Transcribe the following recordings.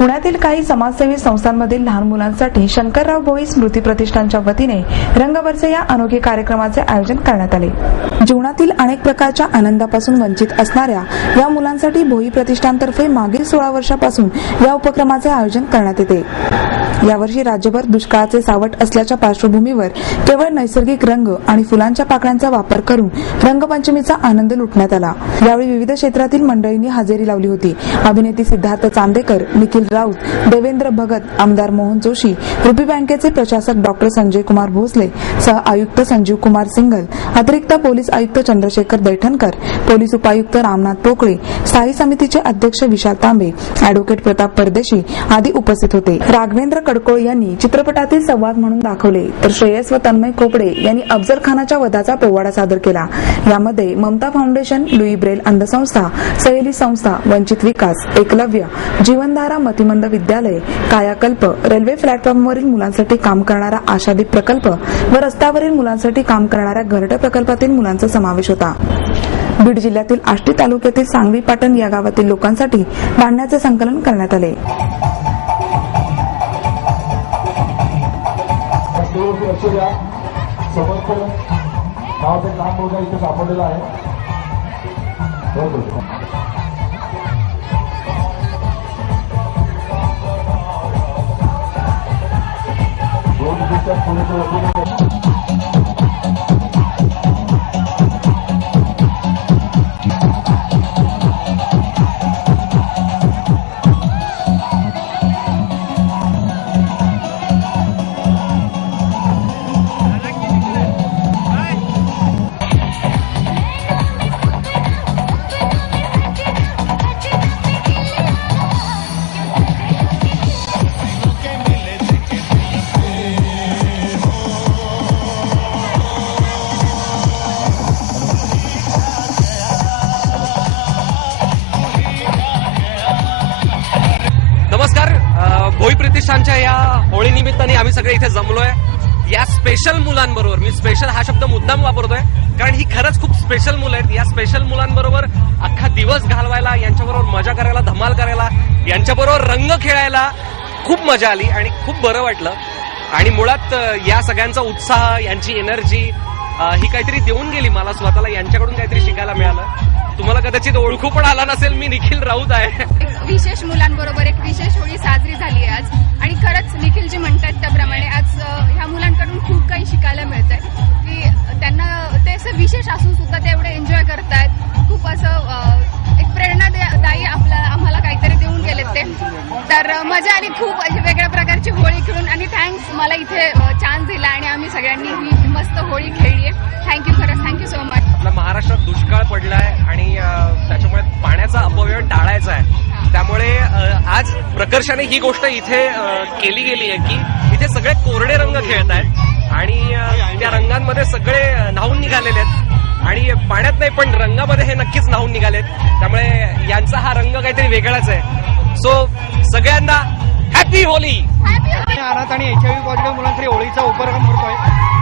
पुण्यातील काही समाजसेवी संस्थांमधील लहान मुलांसाठी शंकरराव भोई स्मृती प्रतिष्ठानच्या वतीने रंगबरसे या अनोखे कार्यक्रमाचे आयोजन करण्यात आले। जीवनातील अनेक प्रकारच्या आनंदापासून वंचित असणाऱ्या या मुलांसाठी भोई प्रतिष्ठानतर्फे मागील 16 वर्षापासून या उपक्रमाचे आयोजन करण्यात येते। यावर्षी राज्यभर दुष्काळाचे सावट असल्याच्या पार्श्वभूमीवर केवळ नैसर्गिक रंग आणि फुलांच्या पाकळ्यांचा वापर करून रंगपंचमीचा आनंद लुटण्यात आला। यावेळी विविध क्षेत्रातील मंडळींनी हजेरी लावली होती। अभिनेते सिद्धार्थ चांदेकर, निखिल राऊत, देवेंद्र भगत, आमदार मोहन जोशी, रुपी बँकेचे प्रशासक डॉक्टर संजय कुमार भोसले, सह आयुक्त संजीव कुमार सिंगल, अतिरिक्त पोलीस आयुक्त चंद्रशेखर दैठणकर, पोलीस उपायुक्त रामनाथ पोकळे, स्थायी समितीचे अध्यक्ष विशाल तांबे, अॅडव्होकेट प्रताप परदेशी आदी उपस्थित होते। राघवेंद्र कडकोळ यांनी चित्रपटातील संवाद म्हणून दाखवले, तर श्रेयस व तन्मय खोपडे यांनी अफजल खानाच्या वधाचा पोवाडा सादर केला। यामध्ये ममता फाउंडेशन, लुई ब्रेल अंध संस्था, सहेली संस्था, वंचित विकास, एकलव्य, जीवनधारा मतिमंद विद्यालय, कायाकल्प, रेल्वे प्लॅटफॉर्मवरील मुलांसाठी काम करणारा आशादीप प्रकल्प व रस्त्यावरील मुलांसाठी काम करणाऱ्या घरटे प्रकल्पातील मुलांचा समावेश होता। बीड जिल्ह्यातील आष्टी तालुक्यातील सांगवी पाटण या गावातील लोकांसाठी धान्याचे संकलन करण्यात आले। समर्पण नावाचं काम मुलगा इथे सापडलेला आहे। दोन दिवसात पुण्याच्या भोई प्रतिष्ठानच्या या होळी निमित्ताने आम्ही सगळे इथे जमलोय। या स्पेशल मुलांबरोबर, मी स्पेशल हा शब्द मुद्दाम वापरतोय कारण ही खरंच खूप स्पेशल मुलं आहेत। या स्पेशल मुलांबरोबर अख्खा दिवस घालवायला, यांच्याबरोबर मजा करायला, धमाल करायला, यांच्याबरोबर रंग खेळायला खूप मजा आली आणि खूप बरं वाटलं। आणि मुळात या सगळ्यांचा उत्साह, यांची एनर्जी ही काहीतरी देऊन गेली मला स्वतःला। यांच्याकडून काहीतरी शिकायला मिळालं। तुम्हाला कदाचित ओळखू पण आला नसेल, मी निखिल राऊत आहे। विशेष मुलांबरोबर एक विशेष होळी साजरी झाली आहे आज, आणि खरंच निखिल जे म्हणतात त्याप्रमाणे आज ह्या मुलांकडून खूप काही शिकायला मिळतंय की त्यांना ते असं विशेष असून सुद्धा ते एवढे एन्जॉय करतायत। खूप असं एक प्रेरणादायी आम्हाला काहीतरी देऊन गेलेत ते, तर मजा आली खूप वेगळ्या प्रकारची होळी खेळून। आणि थँक्स मला इथे चान्स दिला आणि आम्ही सगळ्यांनी ही मस्त होळी खेळली आहे। थँक्यू, खरंच थँक्यू सो मच। आपल्या महाराष्ट्रात दुष्काळ पडलाय आणि त्याच्यामुळे पाण्याचा अपव्यय टाळायचा आहे। त्यामुळे आज प्रकर्षाने ही गोष्ट इथे केली गेली आहे की इथे सगळे कोरडे रंग खेळत आहेत आणि त्या रंगांमध्ये सगळे न्हावून निघालेले आहेत आणि पाण्यात नाही पण रंगामध्ये हे नक्कीच न्हावून निघालेत। त्यामुळे यांचा हा रंग काहीतरी वेगळाच आहे। सो सगळ्यांना हॅपी होली। अनाथ आणि HIV पॉझिटिव्ह मुलांसाठी होळीचा उपक्रम करतोय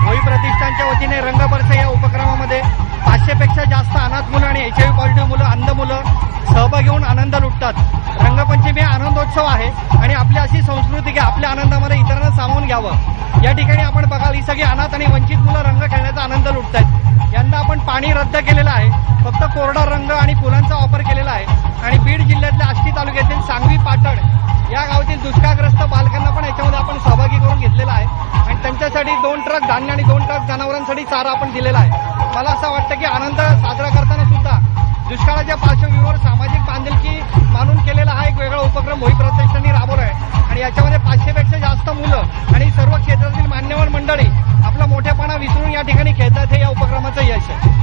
भोई प्रतिष्ठानच्या वतीने। रंगबरसे या उपक्रमामध्ये 500 पेक्षा जास्त अनाथ मुलं आणि HIV पॉझिटिव्ह मुलं, अंध मुलं सहभागी होऊन आनंद लुटतात। रंगपंचमी हा आनंदोत्सव आहे आणि आपली अशी संस्कृती की आपल्या आनंदामध्ये इतरांना सामावून घ्यावं। या ठिकाणी आपण बघाल ही सगळी अनाथ आणि वंचित मुलं रंग खेळण्याचा आनंद लुटतायत। यंदा आपण पाणी रद्द केलेलं आहे, फक्त कोरडा रंग आणि फुलांचा वापर केलेला आहे। आणि बीड जिल्ह्यातल्या आष्टी तालुक्यातील सांगवी पाटण या गावातील दुष्काळग्रस्त बालकांना पण याच्यामध्ये आपण सहभागी करून घेतलेला आहे आणि त्यांच्यासाठी 2 ट्रक धान्य आणि 2 ट्रक जनावरांसाठी चारा आपण दिलेला आहे। मला असं वाटतं की आनंद साजरा करताना सुद्धा दुष्काळाच्या पार्श्वभूमीवर सामाजिक बांधिलकी मानून केलेला हा एक वेगळा उपक्रम भोई प्रतिष्ठानने राबवला आहे आणि याच्यामध्ये 500 पेक्षा जास्त मुलं आणि सर्व क्षेत्रातील मान्यवर मंडळी आपला मोठेपणा विसरून या ठिकाणी खेळतात। हे या उपक्रमाचं यश आहे।